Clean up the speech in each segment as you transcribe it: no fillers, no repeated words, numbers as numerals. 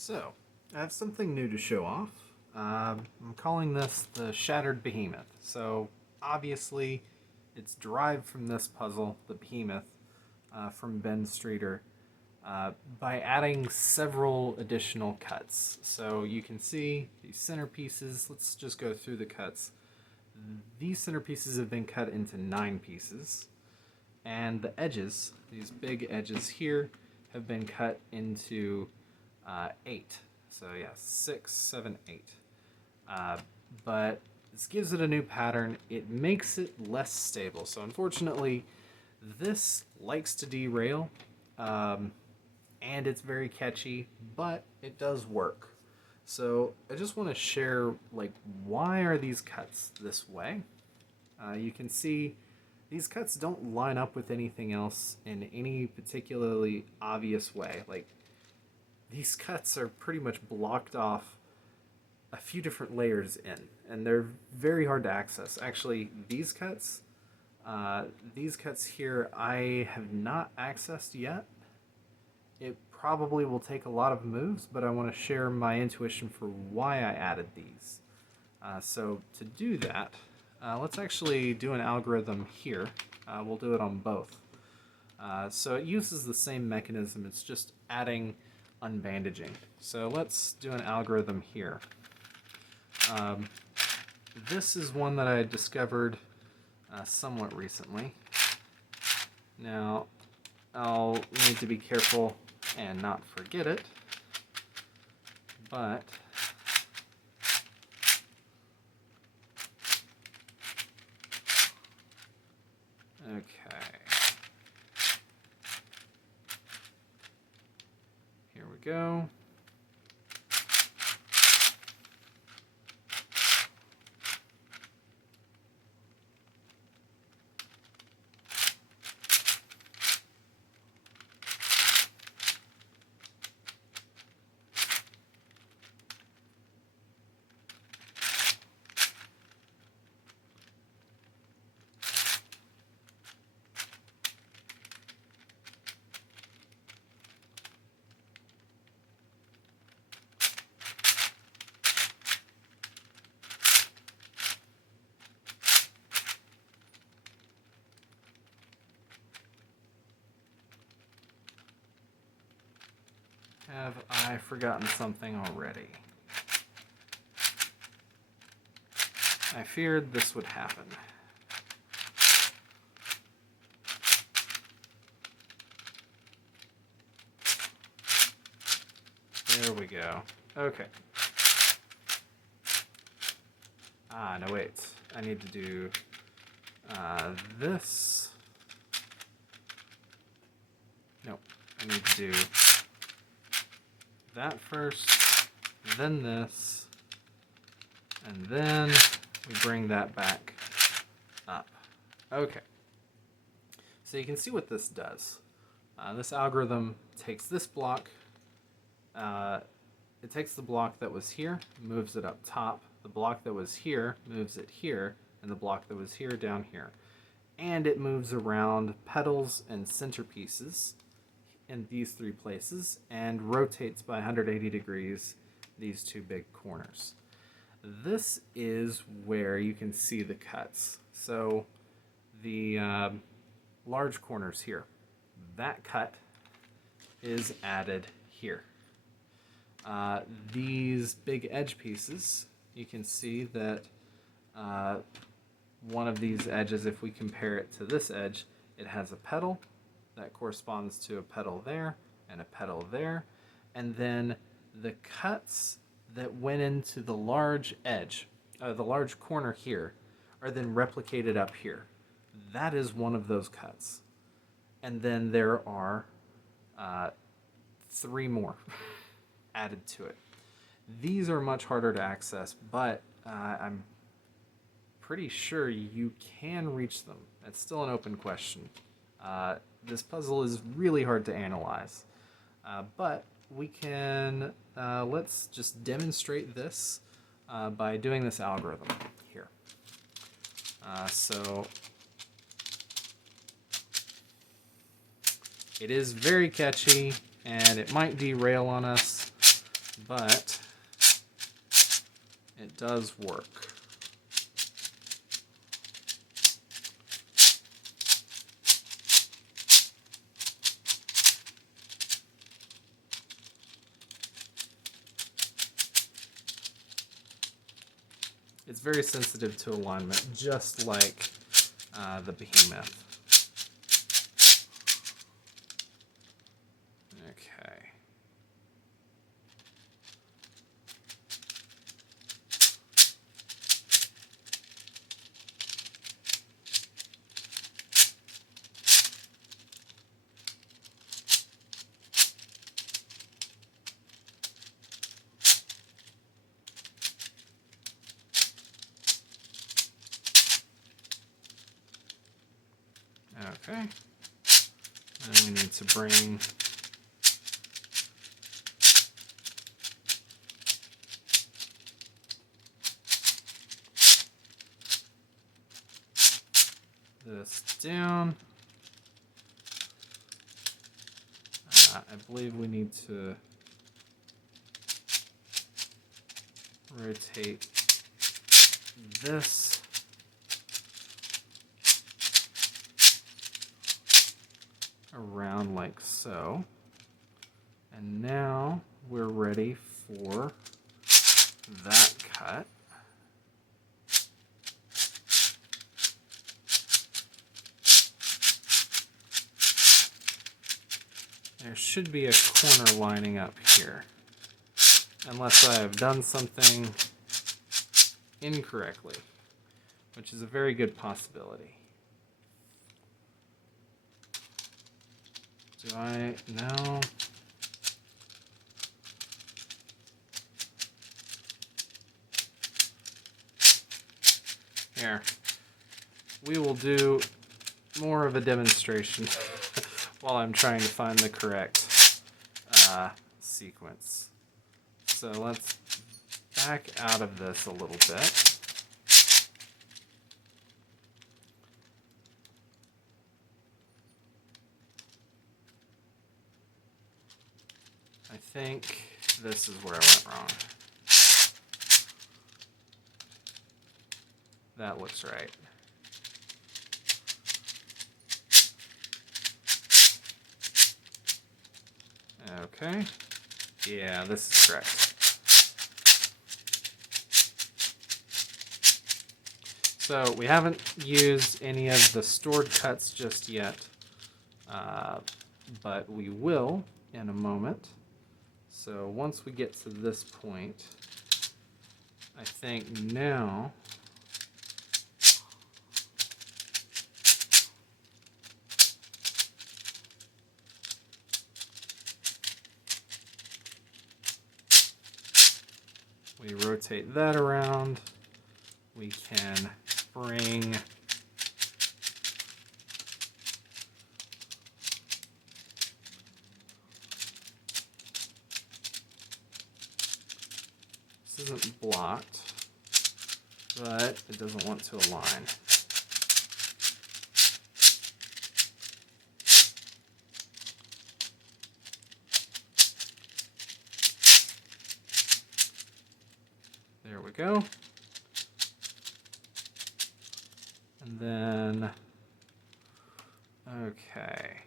So, I have something new to show off. I'm calling this the Shattered Behemoth. So, obviously, it's derived from this puzzle, the Behemoth, from Ben Streeter, by adding several additional cuts. So, you can see these centerpieces. Let's just go through the cuts. These centerpieces have been cut into 9 pieces, and the edges, these big edges here, have been cut into 8. So yeah, 6, 7, 8. But this gives it a new pattern. It makes it less stable. So unfortunately, this likes to derail, and it's very catchy, but it does work. So I just want to share, like, why are these cuts this way? You can see these cuts don't line up with anything else in any particularly obvious way. Like, these cuts are pretty much blocked off a few different layers in, and they're very hard to access. Actually, these cuts here, I have not accessed yet. It probably will take a lot of moves, but I want to share my intuition for why I added these. So to do that, let's actually do an algorithm here. We'll do it on both. So it uses the same mechanism, it's just adding unbandaging. So let's do an algorithm here. This is one that I discovered somewhat recently. Now, I'll need to be careful and not forget it, but okay. Here we go. Have I forgotten something already? I feared this would happen. There we go. Okay. No wait. I need to do this. Nope. I need to do that first, then this, and then we bring that back up. Okay. So you can see what this does. This algorithm takes this block, it takes the block that was here, moves it up top, the block that was here moves it here, and the block that was here down here. And it moves around petals and centerpieces in these 3 places and rotates by 180 degrees these 2 big corners. This is where you can see the cuts. So the large corners here, that cut is added here. These big edge pieces, you can see that one of these edges, if we compare it to this edge, it has a petal that corresponds to a petal there and a petal there, and then the cuts that went into the large edge, the large corner here, are then replicated up here. That is one of those cuts. And then there are 3 more added to it. These are much harder to access, but I'm pretty sure you can reach them. It's still an open question. This puzzle is really hard to analyze, but we can, let's just demonstrate this by doing this algorithm here. So it is very catchy, and it might derail on us, but it does work. It's very sensitive to alignment, just like the Behemoth. Okay. Okay. And we need to bring this down. I believe we need to rotate this around like so. And now we're ready for that cut. There should be a corner lining up here, unless I have done something incorrectly, which is a very good possibility. Do I? No. Here. We will do more of a demonstration while I'm trying to find the correct sequence. So let's back out of this a little bit. I think this is where I went wrong. That looks right. Okay. Yeah, this is correct. So we haven't used any of the stored cuts just yet, but we will in a moment. So once we get to this point, I think now we rotate that around. We can bring this isn't blocked, but it doesn't want to align. There we go. And then, okay.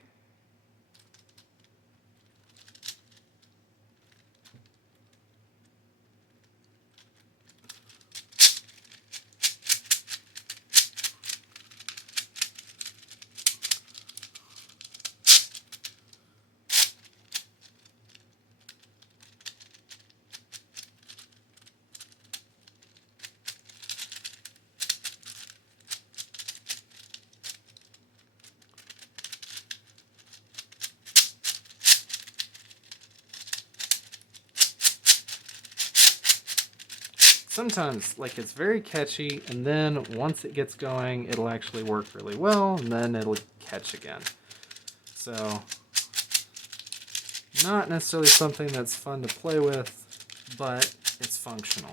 Sometimes, like, it's very catchy, and then once it gets going, it'll actually work really well, and then it'll catch again. So, not necessarily something that's fun to play with, but it's functional.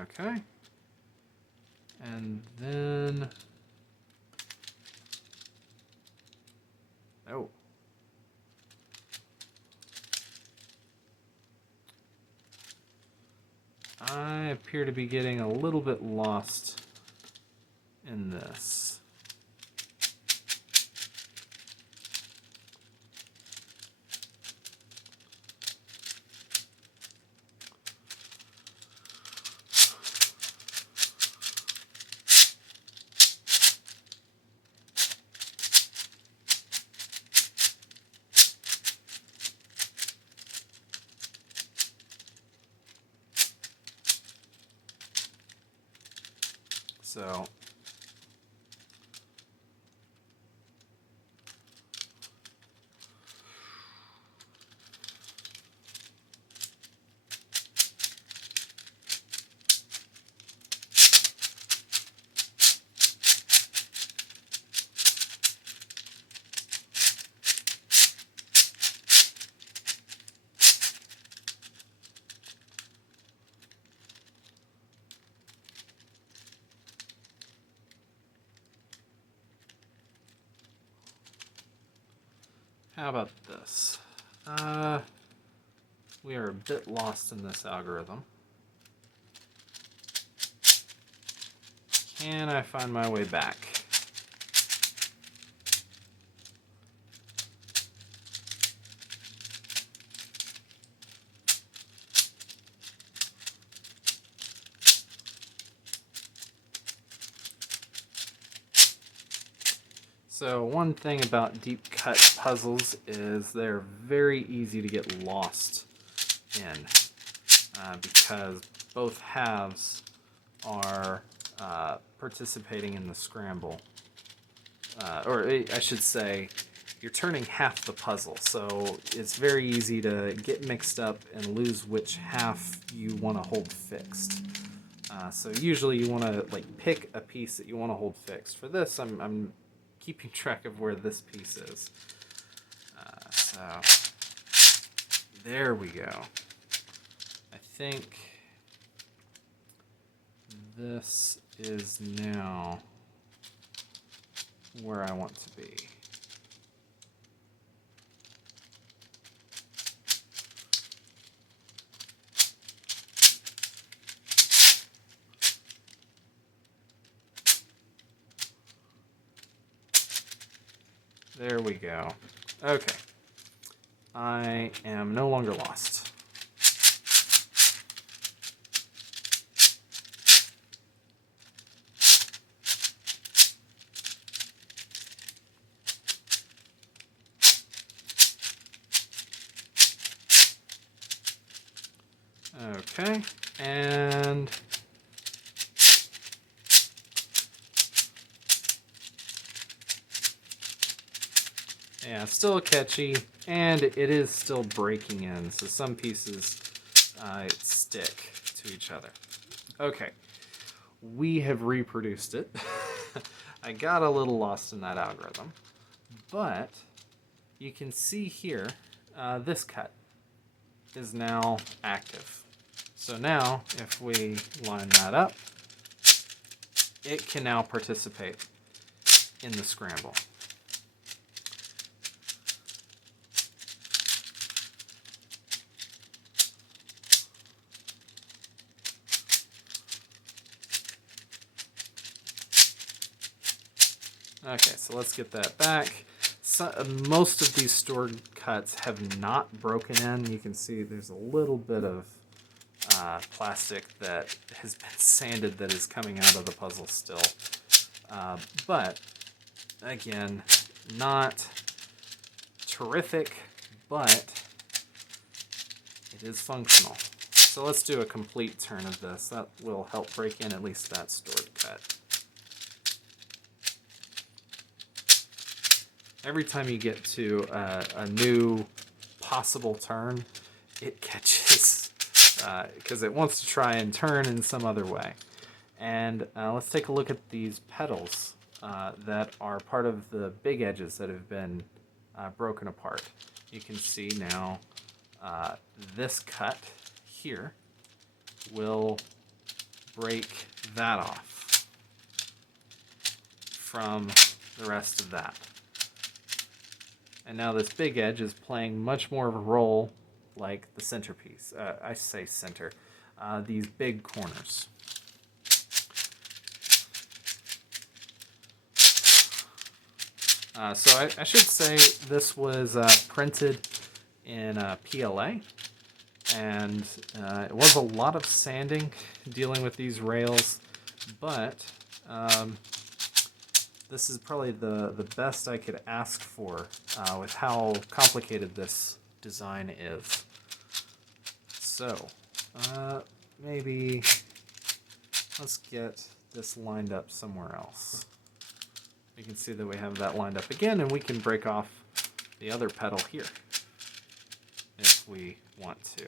Okay. And then appear to be getting a little bit lost in this. So how about this? We are a bit lost in this algorithm. Can I find my way back? So one thing about deep cut puzzles is they're very easy to get lost in because both halves are participating in the scramble. Or I should say, you're turning half the puzzle, so it's very easy to get mixed up and lose which half you want to hold fixed. So usually you want to pick a piece that you want to hold fixed. For this, I'm keeping track of where this piece is. So there we go. I think this is now where I want to be. There we go. Okay. I am no longer lost. Okay, and yeah, still catchy, and it is still breaking in, so some pieces stick to each other. Okay, we have reproduced it. I got a little lost in that algorithm, but you can see here, this cut is now active. So now, if we line that up, it can now participate in the scramble. Okay, so let's get that back. So, most of these stored cuts have not broken in. You can see there's a little bit of plastic that has been sanded that is coming out of the puzzle still. But, again, not terrific, but it is functional. So let's do a complete turn of this. That will help break in at least that stored cut. Every time you get to a new possible turn, it catches because it wants to try and turn in some other way. And let's take a look at these petals that are part of the big edges that have been broken apart. You can see now this cut here will break that off from the rest of that. And now this big edge is playing much more of a role like the centerpiece. I say center. these big corners. So I should say this was printed in PLA, and it was a lot of sanding dealing with these rails, but this is probably the best I could ask for with how complicated this design is. So maybe let's get this lined up somewhere else. You can see that we have that lined up again, and we can break off the other pedal here if we want to.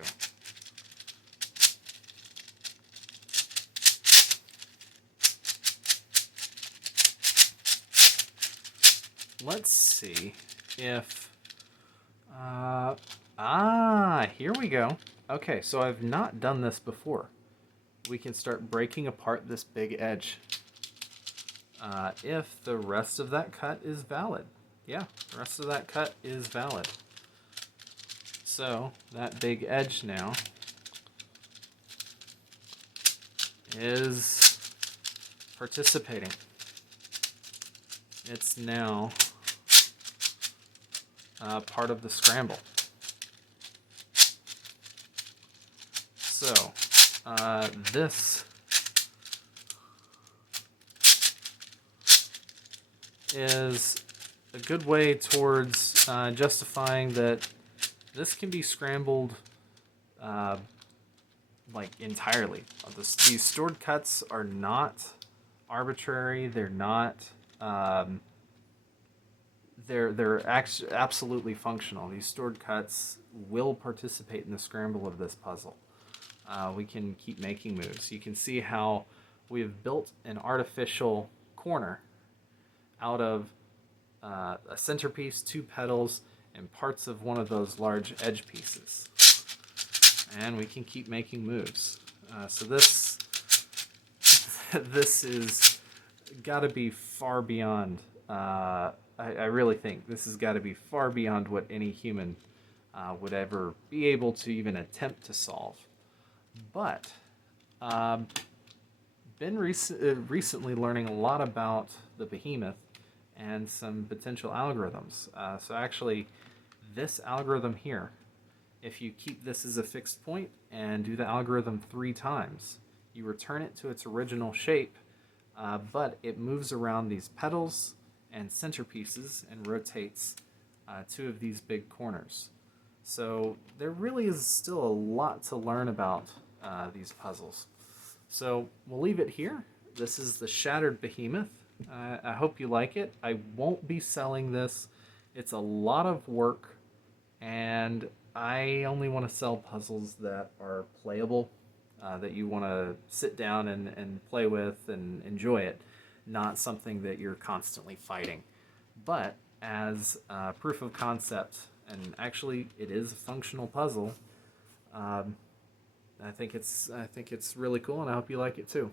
Let's see if, here we go. Okay, so I've not done this before. We can start breaking apart this big edge. If the rest of that cut is valid. Yeah, the rest of that cut is valid. So that big edge now is participating. It's now part of the scramble. So this is a good way towards justifying that this can be scrambled like entirely. These stored cuts are not arbitrary. They're not. They're absolutely functional. These stored cuts will participate in the scramble of this puzzle. We can keep making moves. You can see how we have built an artificial corner out of a centerpiece, 2 pedals, and parts of one of those large edge pieces. And we can keep making moves. So this is got to be far beyond. I really think this has got to be far beyond what any human would ever be able to even attempt to solve. But been recently learning a lot about the Behemoth and some potential algorithms. So actually, this algorithm here, if you keep this as a fixed point and do the algorithm 3 times, you return it to its original shape, but it moves around these pedals and centerpieces and rotates 2 of these big corners. So there really is still a lot to learn about these puzzles. So we'll leave it here. This is the Shattered Behemoth. I hope you like it. I won't be selling this. It's a lot of work, and I only want to sell puzzles that are playable, that you want to sit down and play with and enjoy it, not something that you're constantly fighting. But as proof of concept, and actually it is a functional puzzle, I think it's really cool, and I hope you like it too.